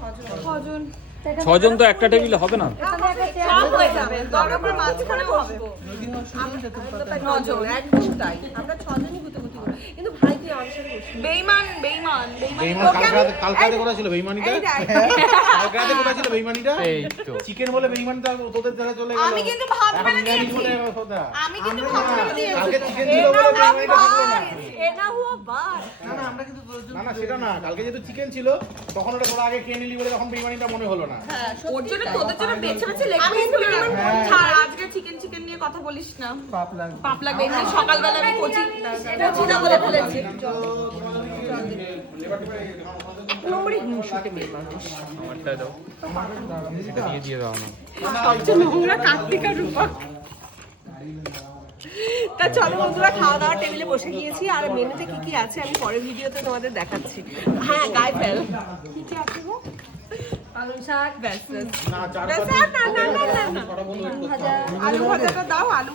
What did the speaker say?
ছজন। ছজন তো একটা টেবিলে হবে না। সব হয়ে যাবে, দরকার পড়লে মাঝখানে বসবো। নজন, একদম তাই। আমরা ছজনই গুটি করবো। কিন্তু ভাই তুই আমার সাথে বসবি। বেঈমান। কালকে কোথায় ছিল বেঈমানিটা? কালকে কোথায় ছিল বেঈমানিটা? এই তো চিকেন বলে বেঈমানিটা তোদের ধারে চলে গেল। আমি কিন্তু ভাত ফেলে দিয়েছি। কালকে চিকেন ছিল বলে বেঈমানিটা হলো না। এনা হুয়া বাত। না সেটা না, কালকে যেহেতু চিকেন ছিল তখন ওটা তোরা আগে খেয়ে নিলি বলে তখন বেঈমানিটা মনে হলো না। হ্যাঁ, ওর জন্য তোদের জন্য বেছে বেছে লেগ পিস তুলে রাখবো। ছাড়, আজকে চিকেন নিয়ে কথা বলিস না। পাপ লাগবে। এমনি সকালবেলা আমি কচি না বলে বলেছি। নম্বরে হিংসুটে মেয়ে মানুষ। আমারটা দাও, এটা দিয়ে দাও না। সবচেয়ে নোংরা কার্তিকা রূপক। তা চলো বন্ধুরা, খাওয়া দাওয়া টেবিলে বসে গিয়েছি। আর মেনুতে কি কি আছে আমি পরের ভিডিওতে তোমাদের দেখাচ্ছি। হ্যাঁ, গায়ে ফেল। কি কি আছে গো? পালং শাক, ব্যাস। না চার না, আলু ভাজাটা দাও, আলু